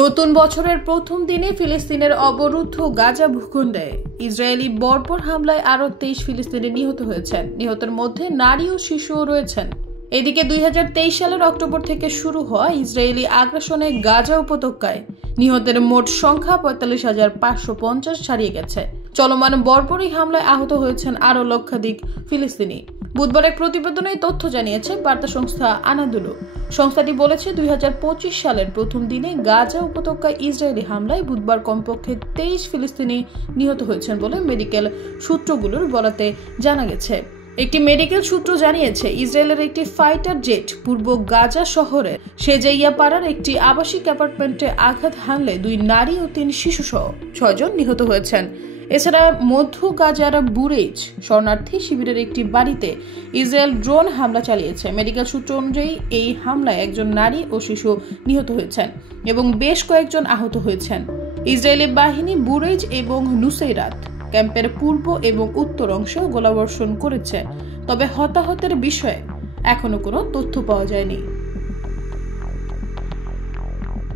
নতুন বছরের প্রথম দিনে ফিলিস্তিনের অবরুদ্ধ গাজা ভূখণ্ডে ইসরায়েলি বর্বর হামলায় আরও 23 ফিলিস্তিনি নিহত হয়েছেন। নিহতের মধ্যে নারী ও শিশুও রয়েছেন। এদিকে 2023 সালের অক্টোবর থেকে শুরু হওয়া ইসরায়েলি আগ্রাসনে গাজা উপত্যকায় নিহতের মোট সংখ্যা 45,550 ছাড়িয়ে গেছে। চলমান বর্বরী হামলায় আহত হয়েছেন আরও লক্ষাধিক ফিলিস্তিনি। বুধবার এক প্রতিবেদনে তথ্য জানিয়েছে বার্তা সংস্থা আনাদুলু। সংস্থাটি বলেছে 2025 সালের প্রথম দিনে গাজা উপত্যকায় ইসরায়েলি হামলায় বুধবার কমপক্ষে 23 ফিলিস্তিনি নিহত হয়েছেন বলে মেডিকেল সূত্রগুলোর বলাতে জানা গেছে। একটি মেডিকেল সূত্র জানিয়েছে ইসরায়েলের একটি ফাইটার জেট পূর্ব গাজা শহরের সেজাইয়া পাড়ার একটি আবাসিক অ্যাপার্টমেন্টে আঘাত হানলে 2 নারী ও 3 শিশু সহ 6 জন নিহত হয়েছেন। এছাড়া মধ্য গাজার বুরেজ শরণার্থী শিবিরের একটি বাড়িতে ইসরায়েল ড্রোন হামলা চালিয়েছে। মেডিকেল সূত্র অনুযায়ী এই হামলায় একজন নারী ও শিশু নিহত হয়েছেন এবং বেশ কয়েকজন আহত হয়েছেন। ইসরায়েলি বাহিনী বুরেজ এবং নুসেইরাত ক্যাম্পের পূর্ব এবং উত্তর অংশেও গোলাবর্ষণ করেছে, তবে হতাহতের বিষয়ে এখনো কোনো তথ্য পাওয়া যায়নি।